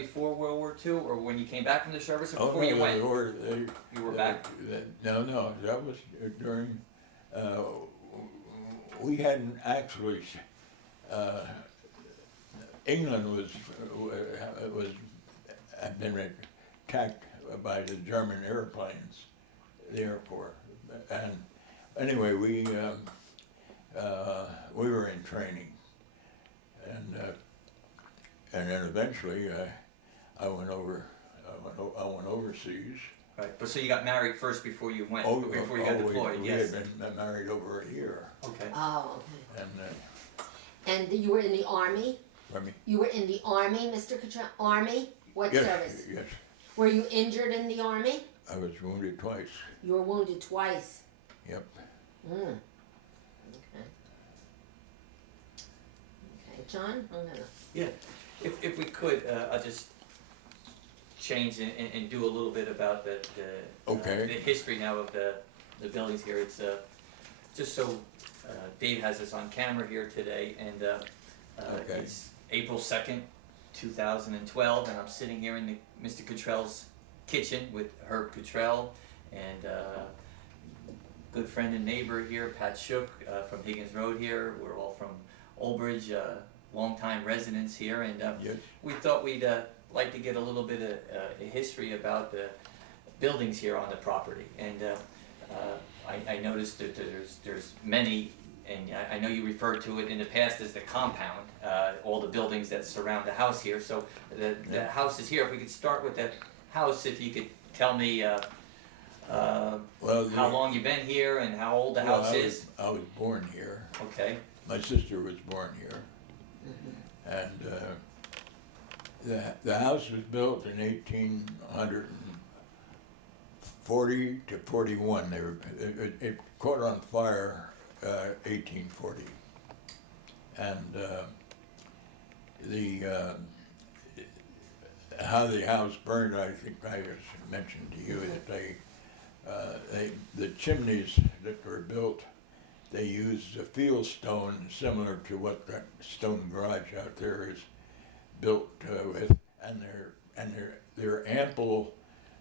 before World War II, or when you came back from the service, or Oh, before no, you went? you were back? No, that was during, we hadn't actually, England had been attacked by the German airplanes, the Air Force. And anyway, we were in training. And then eventually I went overseas. Right, but so you got married first before you went, Oh, before you got deployed, we yes. had been married over a year. Okay. Oh, okay. And, And you were in the Army? pardon me? You were in the Army, Mr. Cottrell? Army? What Yes, service? yes. Were you injured in the Army? I was wounded twice. You were wounded twice. Yep. Mm. Okay. Okay, John, I'm gonna. Yeah, if we could, I'll just change and do a little bit about the Okay. the history now of the buildings here. It's just so Dave has us on camera here today, and Okay. it's April 2nd, 2012, and I'm sitting here in Mr. Cottrell's kitchen with Herb Cottrell and good friend and neighbor here, Pat Schuck from Higgins Road here. We're all from Old Bridge, longtime residents here, and Yes. we thought we'd like to get a little bit of a history about the buildings here on the property. And I noticed that there's many, and I know you referred to it in the past as the compound, all the buildings that surround the house here. So the house is here. If we could start with the house, if you could tell me how long you've been here and how old the house is. I was born here. Okay. My sister was born here. And the house was built in 1840 to 41. It caught on fire 1840. And how the house burned, I think I just mentioned to you that the chimneys that were built, they used a field stone similar to what that stone garage out there is built with, and they're ample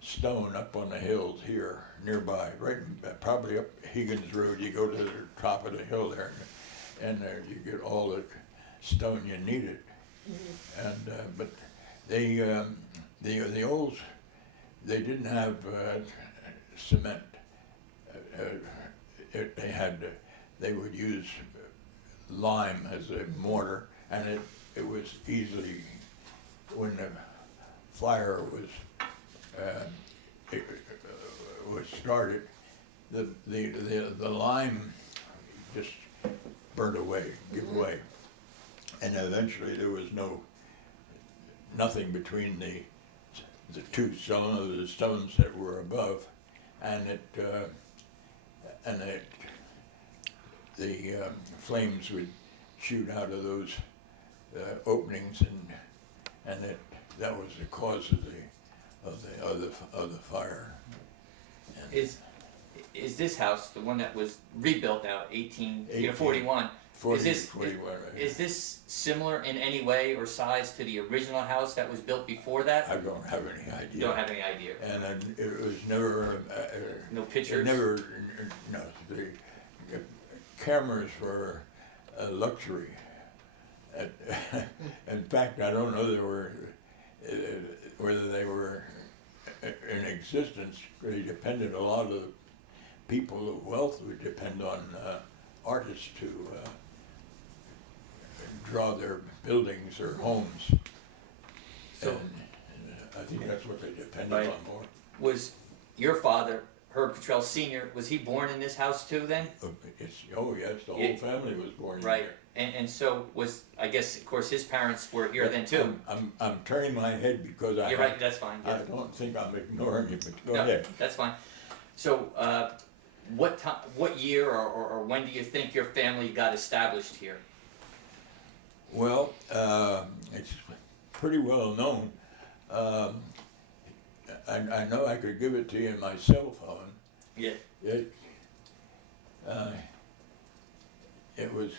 stone up on the hills here nearby, right, probably up Higgins Road. You go to the top of the hill there, and there you get all the stone you needed. And but the old, they didn't have cement. They would use lime as a mortar, and it was easily, when the fire was started, the lime just burnt away, give way, and eventually there was nothing between the two stones, the stones that were above, and the flames would shoot out of those openings, and that was the cause of the fire. And Is this house the one that was rebuilt now, 1841? 41, right. Is this similar in any way or size to the original house that was built before that? I don't have any idea. You don't have any idea. And it was never. No pictures? No. The cameras were a luxury. In fact, I don't know whether they were in existence. They depended, a lot of the people of wealth would depend on artists to draw their buildings or homes. So, and I think that's what they depended Right. on more. was your father, Herb Cottrell Sr., was he born in this house too then? Yes, the whole Yeah. family was born Right. here. And so was, I guess, of course, his parents were here then too. I'm turning my head because You're right, that's fine. I don't think I'm ignoring you, but go No, ahead. that's fine. So, what year or when do you think your family got established here? Well, it's pretty well known. I know I could give it to you in my cell phone. Yeah. It was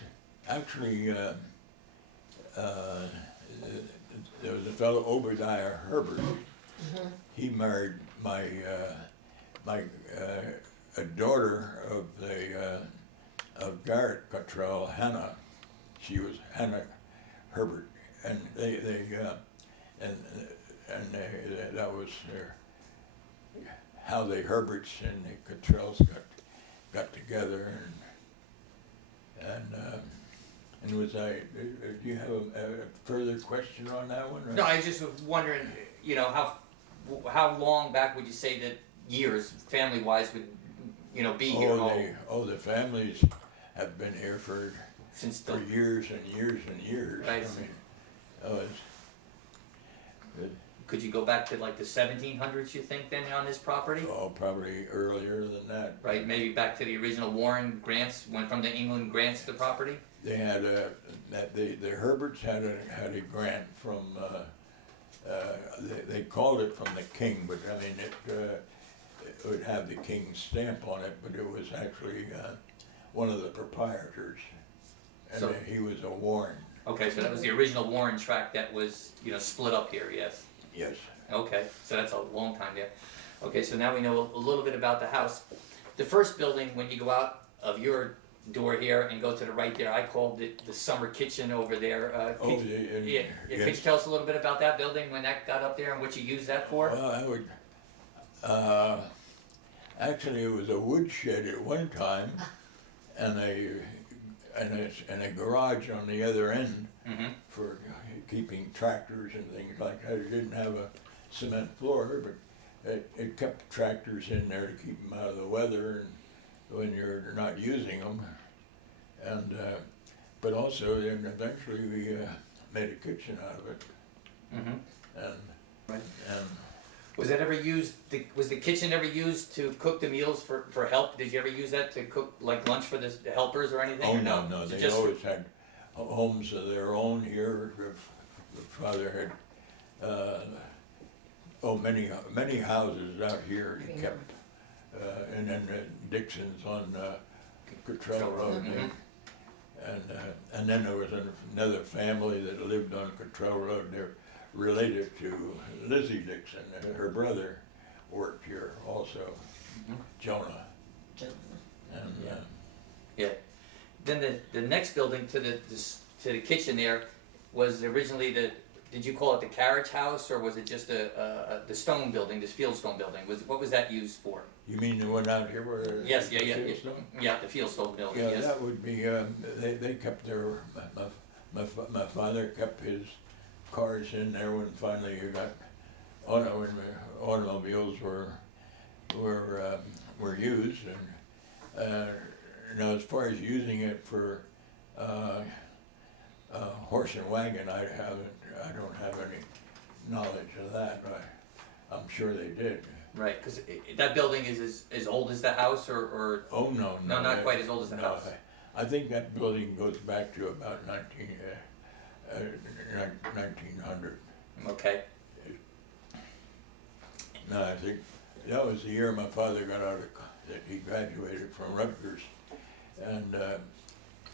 actually there was a fellow Obadiah Herbert. He married my a daughter of the of Garrett Cottrell, Hannah. She was Hannah Herbert, and that was how the Herberts and the Cottrells got together, and was do you have a further question on that one? Or? No, I just was wondering, you know, how long back would you say that years, family-wise, would, you know, be here? The families have been here for years and years and years. Right. I mean, Could you go back to like the 1700s, you think, then on this property? Oh, probably earlier than that. Right, maybe back to the original Warren grants, went from the England grants to the property? They had the Herberts had a grant from they called it from the king, but I mean it would have the king's stamp on it, but it was actually one of the proprietors, and So- he was a Warne. Okay, so that was the original Warren tract that was, you know, split up here, yes? Yes. Okay, so that's a long time there. Okay, so now we know a little bit about the house. The first building, when you go out of your door here and go to the right there, I called it the summer kitchen over there. Could you tell us a little bit about that building, when that got up there and what you used that for? Well, I would. Actually, it was a woodshed at one time, and a garage on the other end for keeping tractors and things like that. It didn't have a cement floor, but it kept tractors in there to keep them out of the weather and when you're not using them. And but also then eventually we made a kitchen out of it. Right. And Was that ever used? Was the kitchen ever used to cook the meals for help? Did you ever use that to cook like lunch for the helpers or anything? oh or no, So they just always had homes of their own here. The father had many houses out here he kept, and then Dixon's on Cottrell Road. And then there was another family that lived on Cottrell Road. They're related to Lizzie Dixon. Her brother worked here also, Jonah. And yeah. Then the next building to the kitchen there was originally did you call it the carriage house, or was it just the stone building, this fieldstone building? What was that used for? you mean the one out here where? Yes, the fieldstone? yeah, the fieldstone building. Yeah, yes. that would be. They kept their. My father kept his cars in there when finally you got when automobiles were used, and now as far as using it for horse and wagon, I don't have any knowledge of that. I'm sure they did. Right, because that building is as old as the house, or Oh no, no, not quite as old as the house. I think that building goes back to about 1900. Okay. No, I think that was the year my father got out of that he graduated from Rutgers, and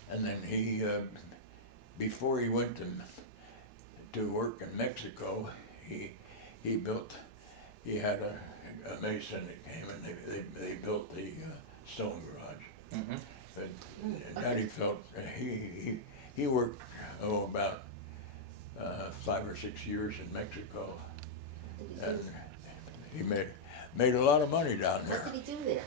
then he before he went to work in Mexico, he had a mason that came and they built the stone garage. And Daddy felt he worked about 5 or 6 years in Mexico, and he made a lot of money down there. What did he do there?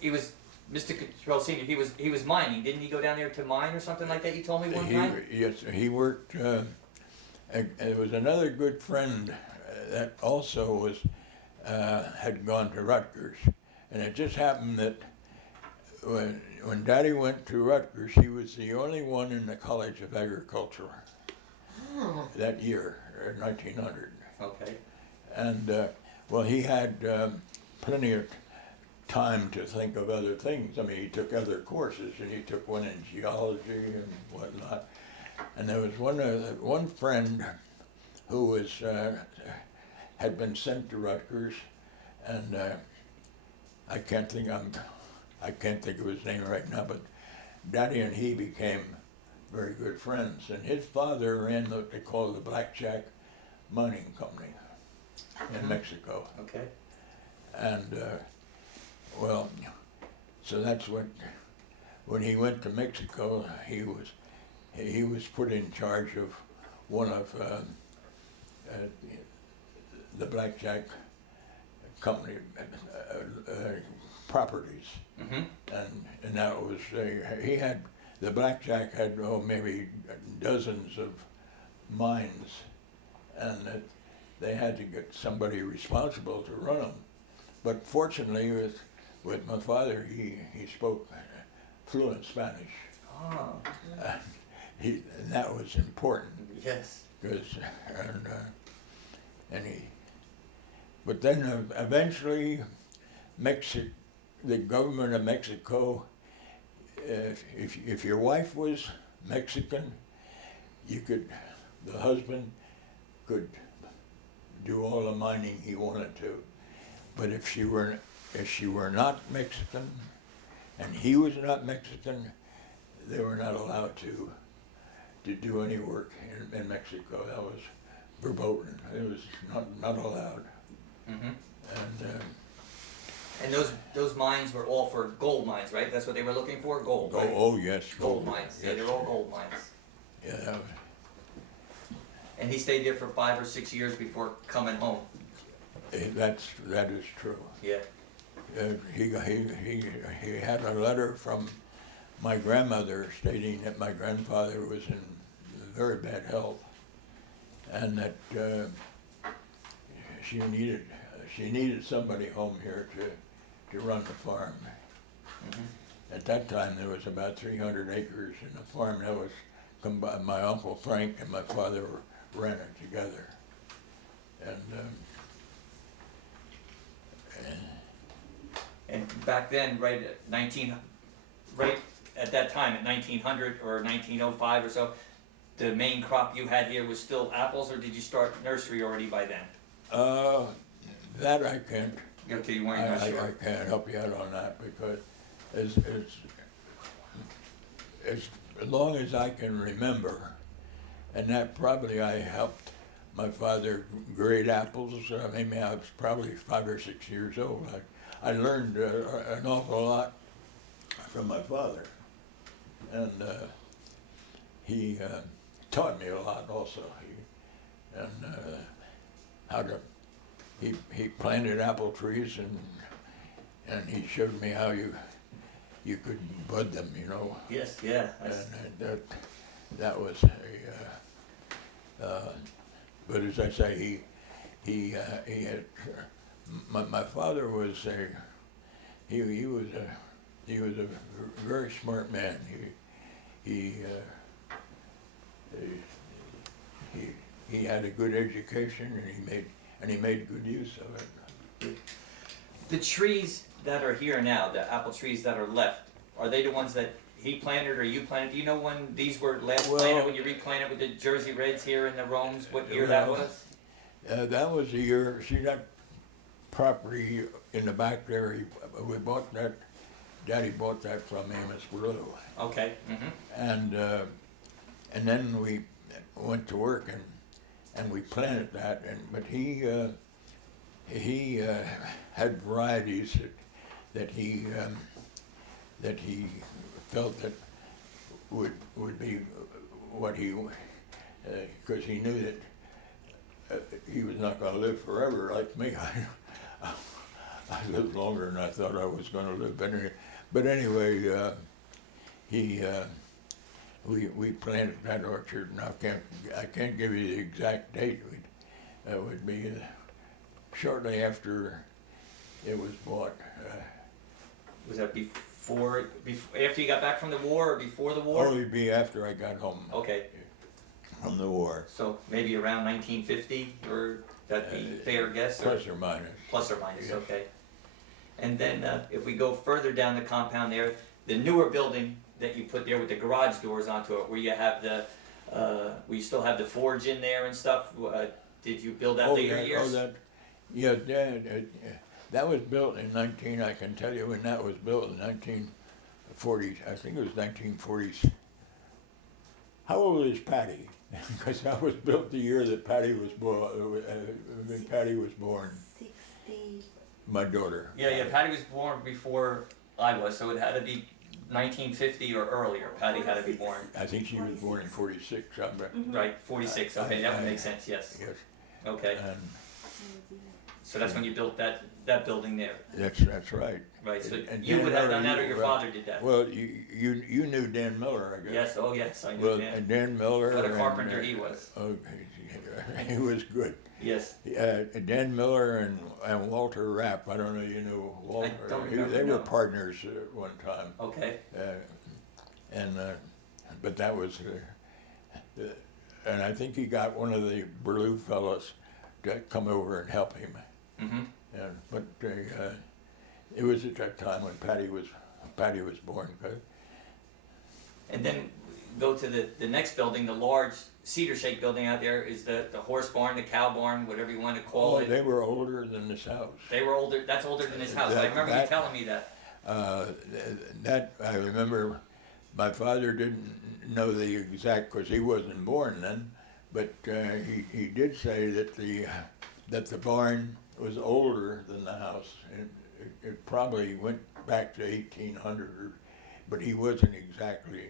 He was Mr. Cottrell Senior. He was mining. Didn't he go down there to mine or something like that? You told me one time. Yes, he worked. There was another good friend that also had gone to Rutgers, and it just happened that when Daddy went to Rutgers, he was the only one in the College of Agriculture that year, 1900. Okay. And well, he had plenty of time to think of other things. I mean, he took other courses, and he took one in geology and whatnot. And there was one friend who was had been sent to Rutgers, and I can't think of his name right now, but Daddy and he became very good friends. And his father ran what they call the Blackjack Mining Company in Mhm. Mexico. Okay. And, well, so that's what, when he went to Mexico, he was put in charge of one of the Blackjack Company properties. Mm-hmm. And that was, he had, the Blackjack had, maybe dozens of mines, and that they had to get somebody responsible to run them. But fortunately, with my father, he spoke fluent Spanish. Oh, And that was important, yes. because, but then eventually, the government of Mexico, if your wife was Mexican, the husband could do all the mining he wanted to. But if she were not Mexican, and he was not Mexican, they were not allowed to do any work in Mexico. That was verboten. It was not allowed. Mm-hmm. And And those mines were all for gold mines, right? That's what they were looking for, gold. Right? yes, Gold mines. Yeah, Yes. they're all gold mines. Yeah, that was, And he stayed there for 5 or 6 years before coming home. that is true. Yeah. He had a letter from my grandmother stating that my grandfather was in very bad health, and that she needed somebody home here to run the farm. Mm-hmm. At that time, there was about 300 acres in the farm. That was combined. My uncle Frank and my father ran it together, And back then, right at that time, at 1900 or 1905 or so, the main crop you had here was still apples, or did you start nursery already by then? that I can't. Okay, you weren't I sure. can't help you out on that, because as long as I can remember, and that probably I helped my father grade apples. Maybe I was probably 5 or 6 years old. I learned an awful lot from my father, and he taught me a lot also. He planted apple trees, and he showed me how you could bud them, Yes, yeah. and that was but as I say, he had, my father was he was a very smart man. He had a good education, and he made good use of it. The trees that are here now, the apple trees that are left, are they the ones that he planted or you planted? Do you know when these were last planted, when you replanted with the Jersey Reds here in the Romes, what year that was? That was the year. See that property in the back there? We bought that. Daddy bought that from Amos Blue. Okay. Mm-hmm. And then we went to work and we planted that. But he had varieties that he felt that would be what he, because he knew that he was not going to live forever like me. I lived longer than I thought I was going to live. But anyway, we planted that orchard, and I can't give you the exact date. It would be shortly after it was bought. Was that before, after you got back from the war, or before the war? Oh, it'd be after I got home Okay, from the war, so maybe around 1950, or that be fair guess? plus or minus. Plus or minus, Yes. okay. And then if we go further down the compound there, the newer building that you put there with the garage doors onto it, where you have we still have the forge in there and stuff, did you build that later years? Yeah, that was built in I can tell you when that was built in 1940s. I think it was 1940s. How old is Patty? Because I was built the year that Patty was born. When Patty was born, 60. my daughter. Yeah, Patty was born before I was, so it had to be 1950 or earlier. Patty had to be born. I think she was born in '46. Right, 46. Okay, that would make sense. Yes. Yes. Okay, And so that's when you built that building there. that's right. Right. So And you Dan would have Miller, done that, or you your were- father did that. Well, you knew Dan Miller, I guess. Yes. Oh, yes. I knew Well, that. Dan Miller. What a and, carpenter he was. Okay, he was good. Yes. Dan Miller and Walter Rapp. I don't know. You know Walter. don't remember, They were no. partners at one time. Okay. But that was, and I think he got one of the Berlou fellows to come over and help him. Mm-hmm. But it was at that time when Patty was born. And then go to the next building, the large cedar shake building out there is the horse barn, the cow barn, whatever you want to call Oh, it. they were older than this house. They were older. That's older than his house. I remember you telling me that. That I remember. My father didn't know the exact because he wasn't born then, but he did say that the barn was older than the house. It probably went back to 1800, but he wasn't exactly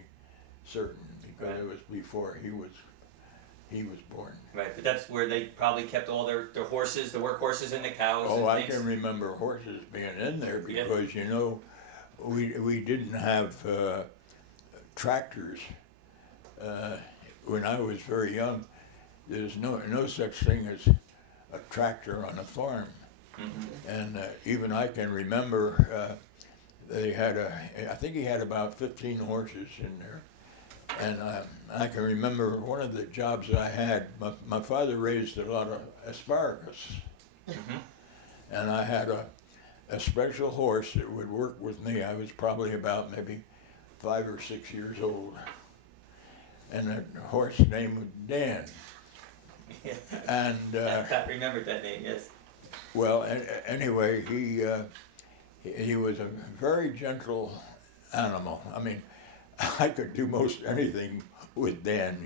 certain because Right. it was before he was born. Right, but that's where they probably kept all their horses, the work horses and the cows Oh, and I things. can remember horses being in there Yeah. because we didn't have tractors. When I was very young, there's no such thing as a tractor on a farm. Mm-hmm. And even I can remember they had I think he had about 15 horses in there. And I can remember one of the jobs I had, my father raised a lot of asparagus. Mm-hmm. And I had a special horse that would work with me. I was probably about maybe 5 or 6 years old. And that horse name was Dan. Yeah. And Pat remembered that name, yes. well, anyway, he was a very gentle animal. I mean, I could do most anything with Dan.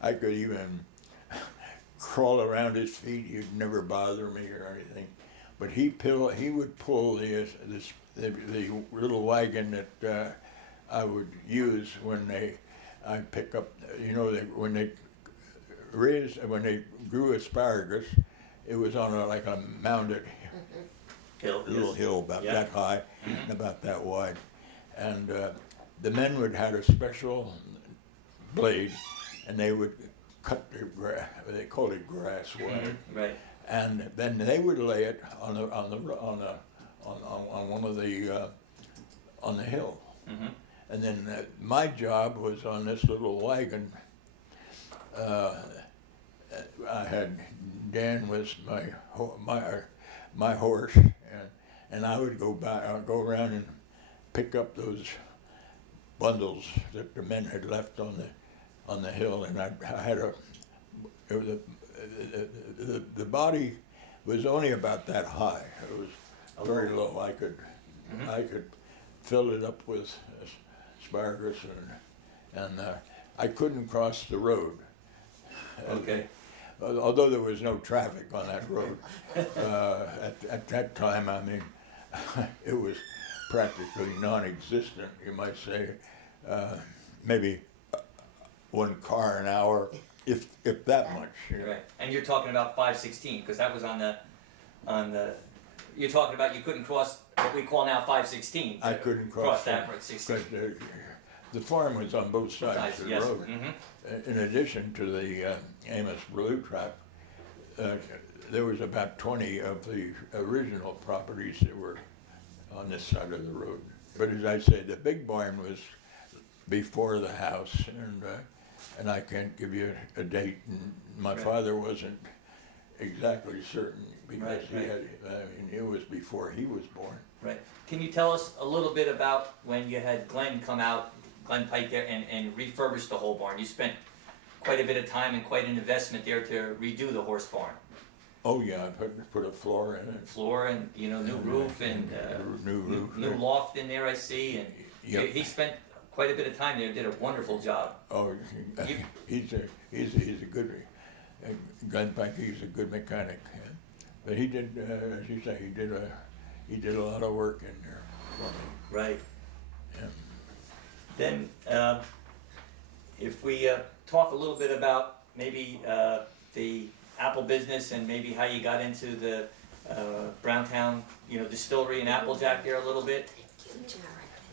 I could even crawl around his feet. He'd never bother me or anything. But he would pull the little wagon that I would use when I pick up. When they grew asparagus, it was on like a mounded little hill about Yeah. that high and about that wide, and the men would have a special blade, and they would cut the grass. They called it grass wire. Mm-hmm. Right. And then they would lay it on one of the on the hill, Mm-hmm. and then my job was on this little wagon. I had Dan was my horse, and I would go around and pick up those bundles that the men had left on the hill, and I had the body was only about that high. It was very low. I could fill it up with asparagus, and I couldn't cross the road. Okay. Although there was no traffic on that road at that time, I mean, it was practically non-existent. You might say, maybe one car an hour, if that much. Right. And you're talking about 516 because that was on the. You're talking about you couldn't cross what we call now 516. I couldn't cross that road 16. because the farm was on both sides of the Yes. road. Mm-hmm. In addition to the Amos Blue tract, there was about 20 of the original properties that were on this side of the road. But as I say, the big barn was before the house, and I can't give you a date. And my Right. father wasn't exactly certain because Right. it was before he was born. Right. Can you tell us a little bit about when you had Glenn come out, Glenn Pike there, and refurbish the whole barn? You spent quite a bit of time and quite an investment there to redo the horse barn. Oh yeah, I put a floor in it. Floor and, new roof and new roof. new loft in there, I see, and Yep. he spent quite a bit of time there, did a wonderful job. Oh, You- he's a good, in fact, he's a good mechanic. Yeah. But he did, as you say, he did a lot of work in there for me. Right. Yeah. Then, if we talk a little bit about maybe the apple business and maybe how you got into the Browntown, distillery and Applejack there a little bit.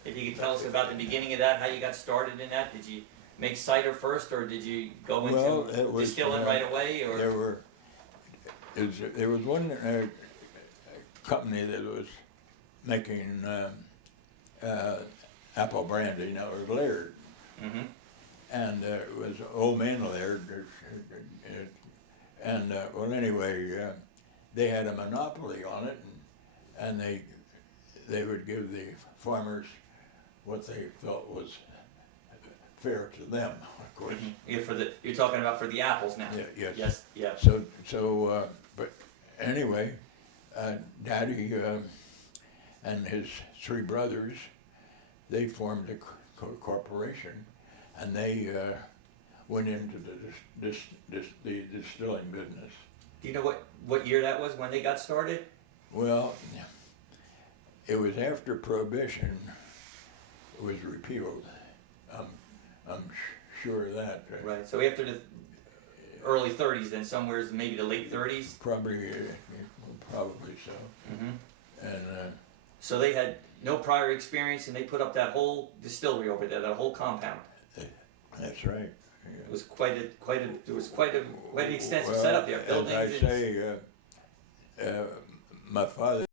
If you could tell us about the beginning of that, how you got started in that. Did you make cider first, or did you go Well, into it was, distilling right away? Or there was one company that was making apple brandy. Now it was Laird, mm-hmm. and it was Old Man Laird, and well, anyway, they had a monopoly on it, and they would give the farmers what they felt was fair to them, of course. Mm-hmm. Yeah, you're talking about for the apples now. Yeah, yes. Yeah. So, but anyway, Daddy and his three brothers, they formed a corporation, and they went into the distilling business. Do you know what year that was when they got started? Well, it was after Prohibition was repealed. I'm sure of that. Right. So after the early 30s, then somewhere maybe the late 30s. Probably so. Mm-hmm. And so they had no prior experience, and they put up that whole distillery over there, that whole compound. that's right. Yeah. It was quite an extensive setup there. Buildings. As I say, my father